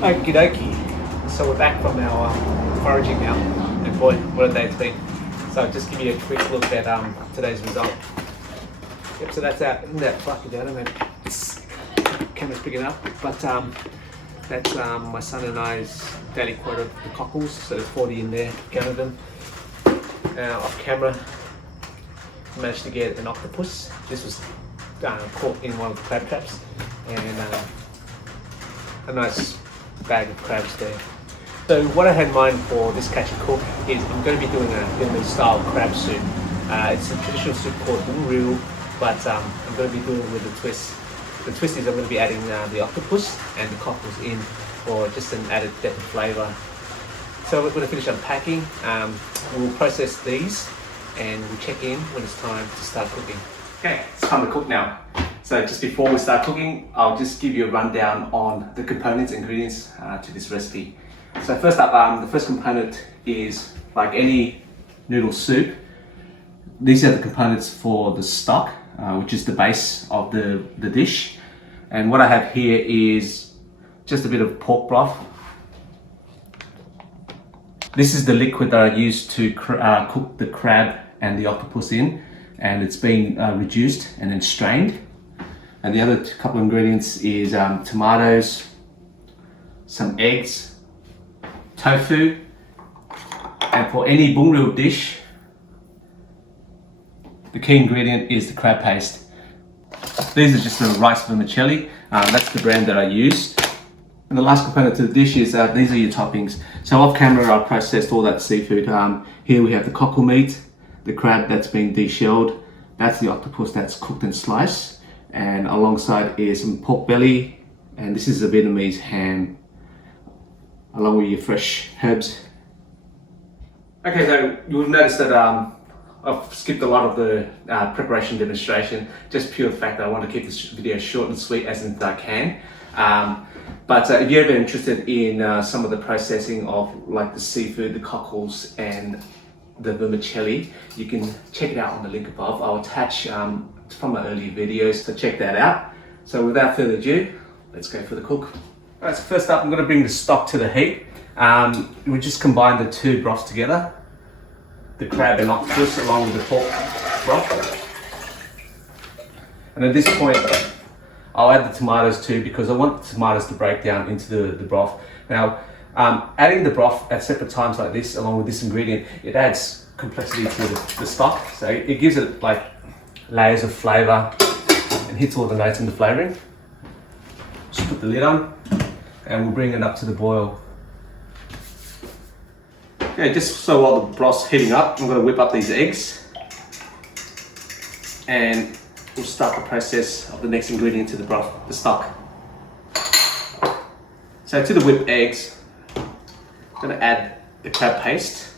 Okie dokie. So we're back from our foraging now, and boy, what a day it's been. So I'll just give you a quick look at today's result. Yep, so that's out. Isn't that fucking down? I mean, camera's picking up, but that's my son and I's daily quota of the Cockles. So there's 40 in there. Counted them. Off camera, managed to get an octopus. This was caught in one of the crab traps, and a nice bag of crabs there. So what I had in mind for this catch and cook is I'm going to be doing a Vietnamese style crab soup. It's a traditional soup called BUN RIEU, but I'm going to be doing it with a twist. The twist is I'm going to be adding the octopus and the cockles in for just an added depth of flavour. So we're going to finish unpacking. We'll process these and we'll check in when it's time to start cooking. Okay, it's time to cook now. So just before we start cooking, I'll just give you a rundown on the components and ingredients to this recipe. So first up, the first component is, like any noodle soup, these are the components for the stock, which is the base of the dish. And what I have here is just a bit of pork broth. This is the liquid that I use to cook the crab and the octopus in, and it's been reduced and then strained. And the other couple of ingredients is tomatoes, some eggs, tofu, and for any BUN RIEU dish, the key ingredient is the crab paste. These are just the rice vermicelli, that's the brand that I use. And the last component to the dish is these are your toppings. So off camera I processed all that seafood. Here we have the cockle meat, the crab that's been deshelled, that's the octopus that's cooked and sliced, and alongside is some pork belly, and this is a Vietnamese ham, along with your fresh herbs. Okay, so you'll notice that I've skipped a lot of the preparation demonstration, just pure fact that I want to keep this video short and sweet as I can. But if you're ever interested in some of the processing of like the seafood, the cockles and the vermicelli, you can check it out on the link above. I'll attach from my earlier videos, so check that out. So without further ado, let's go for the cook. Alright, so first up I'm going to bring the stock to the heat. We just combine the two broths together, the crab and octopus along with the pork broth. And at this point I'll add the tomatoes too, because I want the tomatoes to break down into the broth. Now, adding the broth at separate times like this, along with this ingredient, it adds complexity to the stock. So it gives it like layers of flavour and hits all the notes in the flavouring. Just put the lid on and we'll bring it up to the boil. Okay, just so while the broth's heating up, I'm going to whip up these eggs and we'll start the process of the next ingredient to the broth, the stock. So to the whipped eggs, I'm going to add the crab paste.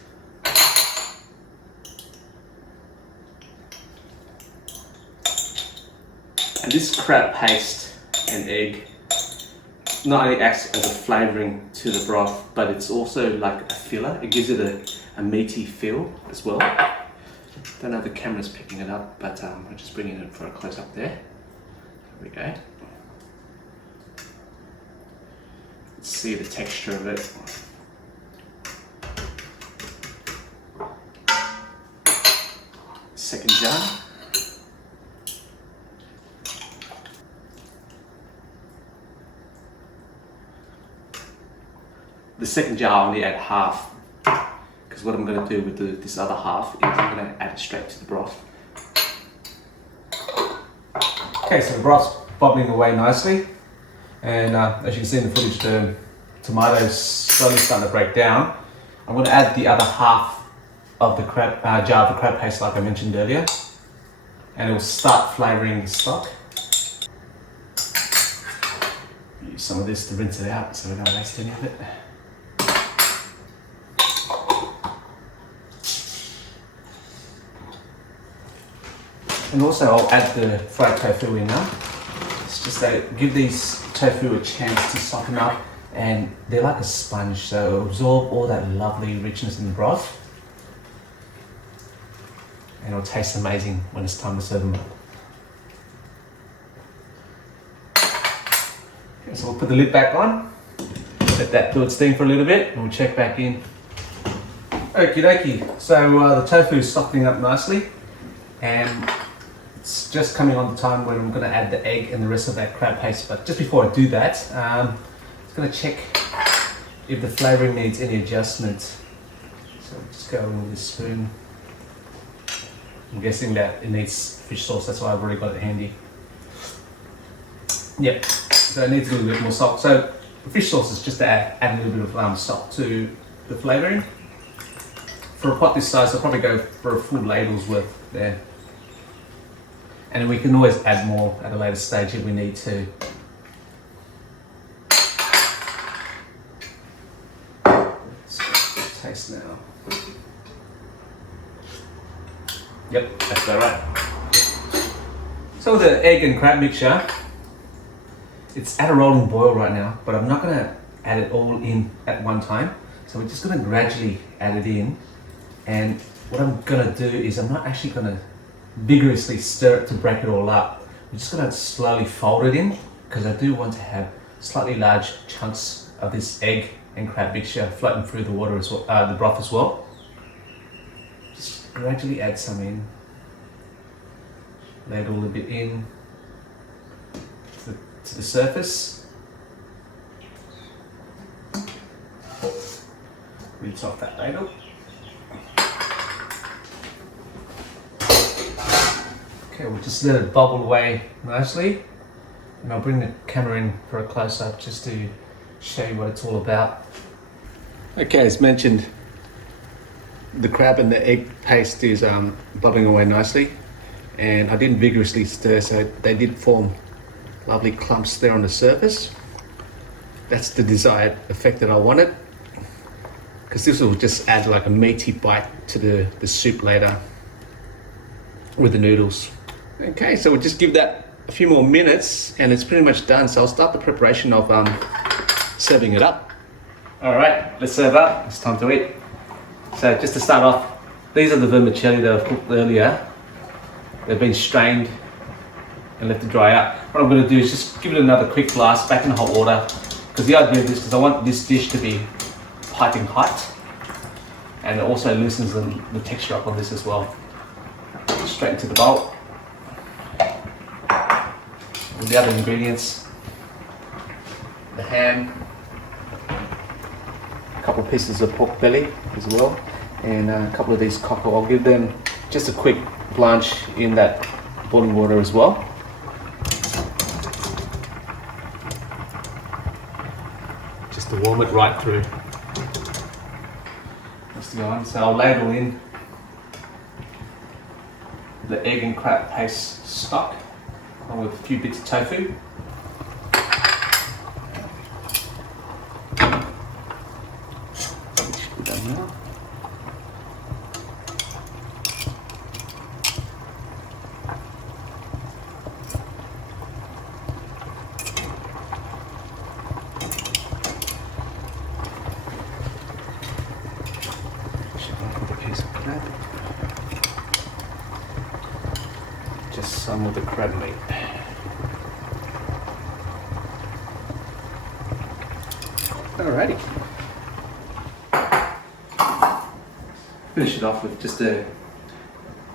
And this crab paste and egg not only acts as a flavouring to the broth, but it's also like a filler. It gives it a meaty feel as well. Don't know if the camera's picking it up, but I'm just bringing it for a close up there. There we go. Let's see the texture of it. Second jar. The second jar I only add half, because what I'm going to do with this other half is I'm going to add it straight to the broth. Okay, so the broth's bubbling away nicely, and as you can see in the footage, the tomatoes slowly starting to break down. I'm going to add the other half of the crab jar of the crab paste like I mentioned earlier, and it will start flavouring the stock. Use some of this to rinse it out so we don't waste any of it. And also I'll add the fried tofu in now. It's just that give these tofu a chance to soften up, and they're like a sponge, so it'll absorb all that lovely richness in the broth. And it'll taste amazing when it's time to serve them up. Okay, so we'll put the lid back on. Let that do its thing for a little bit and we'll check back in. Okie dokie, so the tofu is softening up nicely and it's just coming on the time when I'm going to add the egg and the rest of that crab paste. But just before I do that, I'm just going to check if the flavouring needs any adjustment. So I'll just go in with this spoon. I'm guessing that it needs fish sauce, that's why I've already got it handy. Yep, so it needs a little bit more salt. So the fish sauce is just to add a little bit of salt to the flavouring. For a pot this size, I'll probably go for a full ladle's worth there. And we can always add more at a later stage if we need to. Let's taste now. Yep, that's about right. So with the egg and crab mixture, it's at a rolling boil right now, but I'm not going to add it all in at one time. So we're just going to gradually add it in. And what I'm going to do is I'm not actually going to vigorously stir it to break it all up. I'm just going to slowly fold it in because I do want to have slightly large chunks of this egg and crab mixture floating through the water as well, the broth as well. Just gradually add some in. Ladle a bit in to the surface. Rinse off that ladle. Okay, we'll just let it bubble away nicely. And I'll bring the camera in for a close-up just to show you what it's all about. Okay, as mentioned, the crab and the egg paste is bubbling away nicely. And I didn't vigorously stir, so they did form lovely clumps there on the surface. That's the desired effect that I wanted, because this will just add like a meaty bite to the soup later with the noodles. Okay, so we'll just give that a few more minutes and it's pretty much done. So I'll start the preparation of serving it up. All right, let's serve up. It's time to eat. So just to start off, these are the vermicelli that I've cooked earlier. They've been strained and left to dry out. What I'm going to do is just give it another quick blast back in hot water, because the idea of this, because I want this dish to be piping hot, and it also loosens the texture up on this as well. Straight into the bowl. With the other ingredients, the ham, a couple of pieces of pork belly as well, and a couple of these cockles. I'll give them just a quick blanch in that boiling water as well. Just to warm it right through. Let's go on. So I'll ladle in the egg and crab paste stock along with a few bits of tofu. Which should be done now. Just some of the crab meat. Alrighty. Finish it off with just a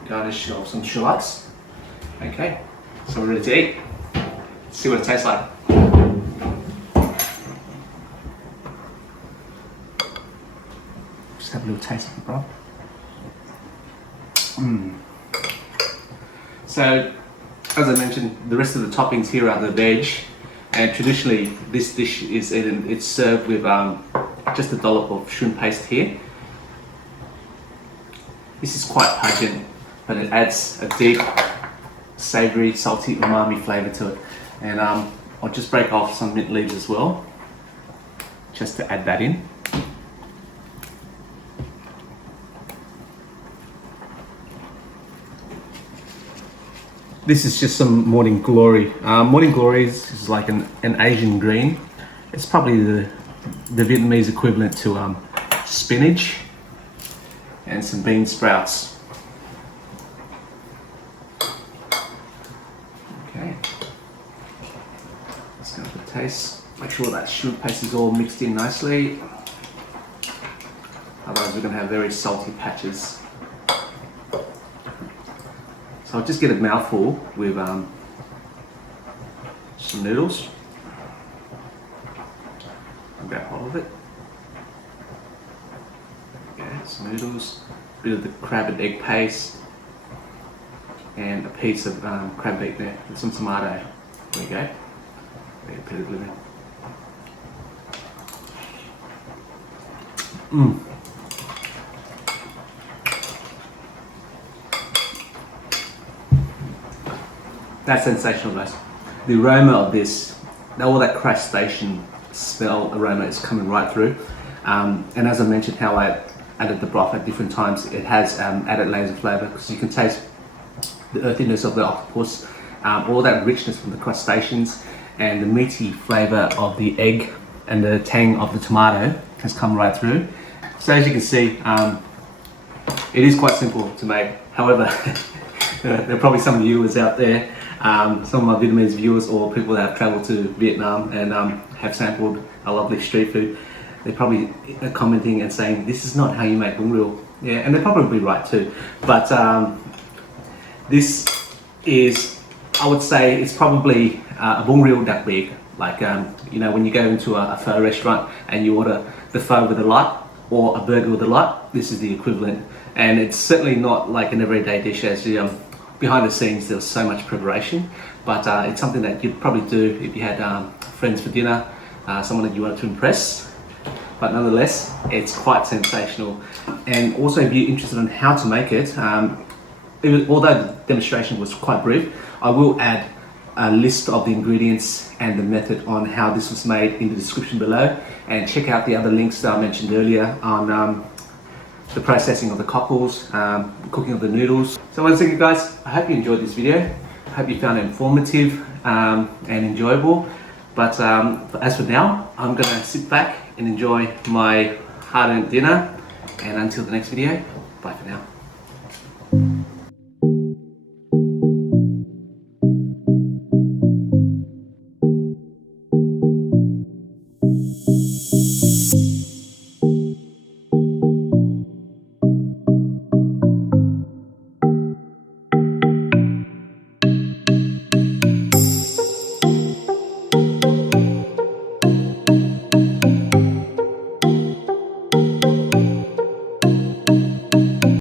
garnish of some shallots. Okay, so we're ready to eat. Let's see what it tastes like. Just have a little taste of it, bro. So, as I mentioned, the rest of the toppings here are the veg, and traditionally this dish is eaten, it's served with just a dollop of shrimp paste here. This is quite pungent, but it adds a deep, savoury, salty, umami flavour to it. And I'll just break off some mint leaves as well, just to add that in. This is just some morning glory. Morning glory is like an Asian green. It's probably the Vietnamese equivalent to spinach and some bean sprouts. Okay, let's go for the taste. Make sure that shrimp paste is all mixed in nicely. Otherwise we're going to have very salty patches. So I'll just get a mouthful with some noodles. I'll grab hold of it. Okay, some noodles, a bit of the crab and egg paste, and a piece of crab meat there, and some tomato. There you go. Put it in. That's sensational, guys. The aroma of this, all that crustacean smell aroma is coming right through. And as I mentioned, how I added the broth at different times, it has added layers of flavour, because you can taste the earthiness of the octopus, all that richness from the crustaceans, and the meaty flavour of the egg and the tang of the tomato has come right through. So as you can see, it is quite simple to make. However, there are probably some viewers out there, some of my Vietnamese viewers or people that have travelled to Vietnam and have sampled a lovely street food. They're probably commenting and saying, this is not how you make bún rieu. Yeah, and they're probably right too. But this is, I would say, it's probably a bún rieu đặc biệt. Like, you know, when you go into a pho restaurant and you order the pho with a light or a burger with a light, this is the equivalent. And it's certainly not like an everyday dish, as you, behind the scenes there's so much preparation, but it's something that you'd probably do if you had friends for dinner, someone that you wanted to impress. But nonetheless, it's quite sensational. And also, if you're interested in how to make it, although the demonstration was quite brief, I will add a list of the ingredients and the method on how this was made in the description below, and check out the other links that I mentioned earlier on the processing of the cockles, cooking of the noodles. So once again, guys, I hope you enjoyed this video. I hope you found it informative and enjoyable. But as for now, I'm gonna sit back and enjoy my hard-earned dinner. And until the next video, bye for now.